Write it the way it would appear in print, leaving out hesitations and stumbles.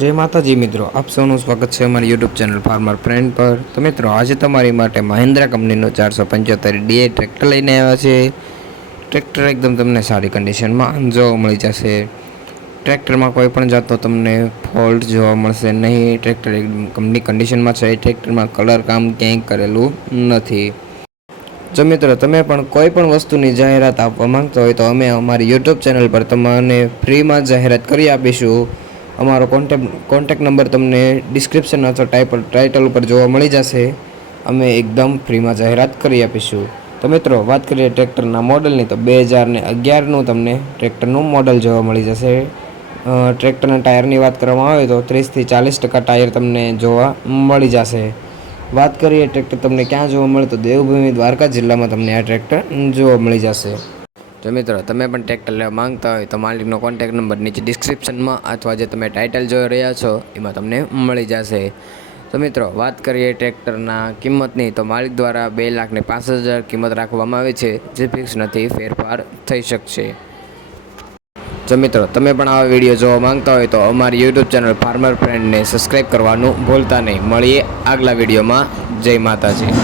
જય માતાજી મિત્રો, આપ સૌનું સ્વાગત છે અમારી યુટ્યુબ ચેનલ ફાર્મર ફ્રેન્ડ પર। તો મિત્રો, આજે તમારી માટે મહિન્દ્રા કંપનીનું 475 ડીએ ટ્રેક્ટર લઈને આવ્યા છે। ટ્રેક્ટર એકદમ તમને સારી કન્ડિશનમાં જોવા મળી જશે। ટ્રેક્ટરમાં કોઈ પણ જાતનો તમને ફોલ્ટ જોવા મળશે નહીં। ટ્રેક્ટર એકદમ કંપની કન્ડિશનમાં છે। ટ્રેક્ટરમાં કલર કામ ક્યાંય કરેલું નથી। જો મિત્રો, તમે પણ કોઈ પણ વસ્તુની જાહેરાત આપવા માંગતા હોય તો અમે અમારી યુટ્યુબ ચેનલ પર તમને ફ્રીમાં જાહેરાત કરી આપીશું। અમારો કોન્ટેક્ટ નંબર તમને ડિસ્ક્રિપ્શન અથવા ટાઇટલ ઉપર જોવા મળી જશે। અમે એકદમ ફ્રીમાં જાહેરાત કરી આપીશું। તો મિત્રો, વાત કરીએ ટ્રેક્ટરના મોડલની તો 2011નું તમને ટ્રેક્ટરનું મોડલ જોવા મળી જશે। ટ્રેક્ટરના ટાયરની વાત કરવામાં આવે તો 30થી 40% ટાયર તમને જોવા મળી જશે। વાત કરીએ ટ્રેક્ટર તમને ક્યાં જોવા મળે તો દેવભૂમિ દ્વારકા જિલ્લામાં તમને આ ટ્રેક્ટર જોવા મળી જશે। તો મિત્રો, તમે પણ ટ્રેક્ટર લેવા માંગતા હોય તો માલિકનો કોન્ટેક્ટ નંબર નીચે ડિસ્ક્રિપ્શનમાં અથવા જે તમે ટાઇટલ જોઈ રહ્યા છો એમાં તમને મળી જશે। તો મિત્રો, વાત કરીએ ટ્રેક્ટરના કિંમતની તો માલિક દ્વારા 2,65,000 કિંમત રાખવામાં આવે છે, જે ફિક્સ નથી, ફેરફાર થઈ શકશે। જો મિત્રો, તમે પણ આવા વિડીયો જોવા માંગતા હોય તો અમારી યુટ્યુબ ચેનલ ફાર્મર ફ્રેન્ડને સબસ્ક્રાઈબ કરવાનું ભૂલતા નહીં। મળીએ આગલા વિડીયોમાં। જય માતાજી।